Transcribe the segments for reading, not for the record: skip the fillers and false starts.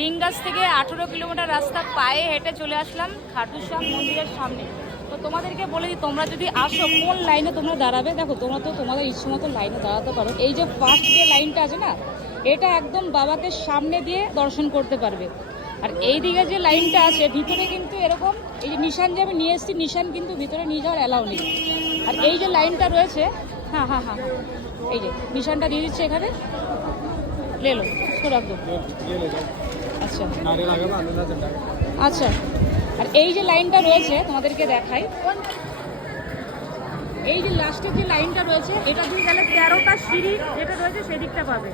রিংগাছ থেকে 18 কিলোমিটার রাস্তা পায়ে হেঁটে চলে আসলাম খাটু শ্যাম মন্দিরের সামনে। তো তোমাদেরকে বলে দিই, তোমরা যদি আসো কোন লাইনে তোমরা দাঁড়াবে। দেখো, তোমরা তো তোমাদের ইচ্ছে মতো লাইনে দাঁড়াতে পারো। এই যে ফার্স্ট যে লাইনটা আছে না, এটা একদম বাবাকে সামনে দিয়ে দর্শন করতে পারবে। আর এই দিকে যে লাইনটা আছে ভিতরে কিন্তু এরকম, এই যে নিশান যে আমি নিয়ে এসেছি, নিশান কিন্তু ভিতরে নিয়ে যাওয়ার অ্যালাউ নেই। আর এই যে লাইনটা রয়েছে, হ্যাঁ হ্যাঁ হ্যাঁ হ্যাঁ, এই যে নিশানটা দিয়ে দিচ্ছে এখানে, লেলো রাখ দো। আচ্ছা আচ্ছা, আর এই যে লাইনটা রয়েছে তোমাদেরকে দেখাই, এই যে লাস্টের যে লাইনটা রয়েছে এটা দিয়ে গেলে 13টা সিঁড়ি যেটা রয়েছে সেদিকটা পাবে।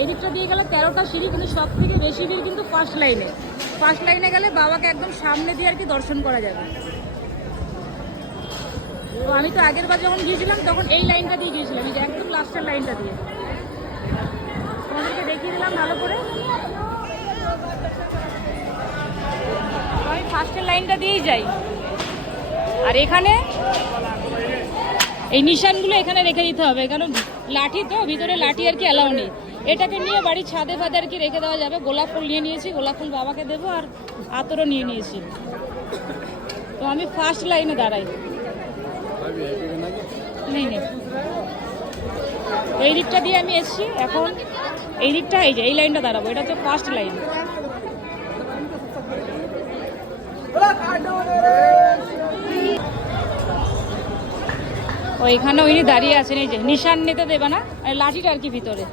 এই দিকটা দিয়ে গেলে 13টা সিঁড়ি, কিন্তু সব থেকে বেশি ভিড় কিন্তু ফার্স্ট লাইনে। ফার্স্ট লাইনে গেলে বাবাকে একদম সামনে দিয়ে আর কি দর্শন করা যাবে। তো আমি তো আগের বার যখন গিয়েছিলাম তখন এই লাইনটা দিয়ে গিয়েছিলাম, এই যে একদম লাস্টের লাইনটা দিয়ে। তোমাদেরকে দেখিয়ে দিলাম ভালো করে। আমি ফার্স্টের লাইনটা দিয়েই যাই। আর এখানে এই নিশানগুলো এখানে রেখে দিতে হবে, কারণ লাঠি তো ভিতরে লাঠি আর কি অ্যালাউ নেই। এটাকে নিয়ে বাড়ির ছাদে ফাদে আর কি রেখে দেওয়া যাবে। গোলাপ ফুল নিয়ে নিয়েছি, গোলাপ ফুল বাবাকে দেবো, আর আতরও নিয়ে নিয়েছি। তো আমি ফার্স্ট লাইনে দাঁড়াই। নেই নেই, এই দিকটা দিয়ে আমি এসেছি, এখন এই দিকটা, এই যে এই লাইনটা দাঁড়াবো, এটা হচ্ছে ফার্স্ট লাইন। ও এখানে উনি দাঁড়িয়ে আছেন, এই যে নিশান নিতে দেবে না, লাঠিটা আর কি ভিতরে।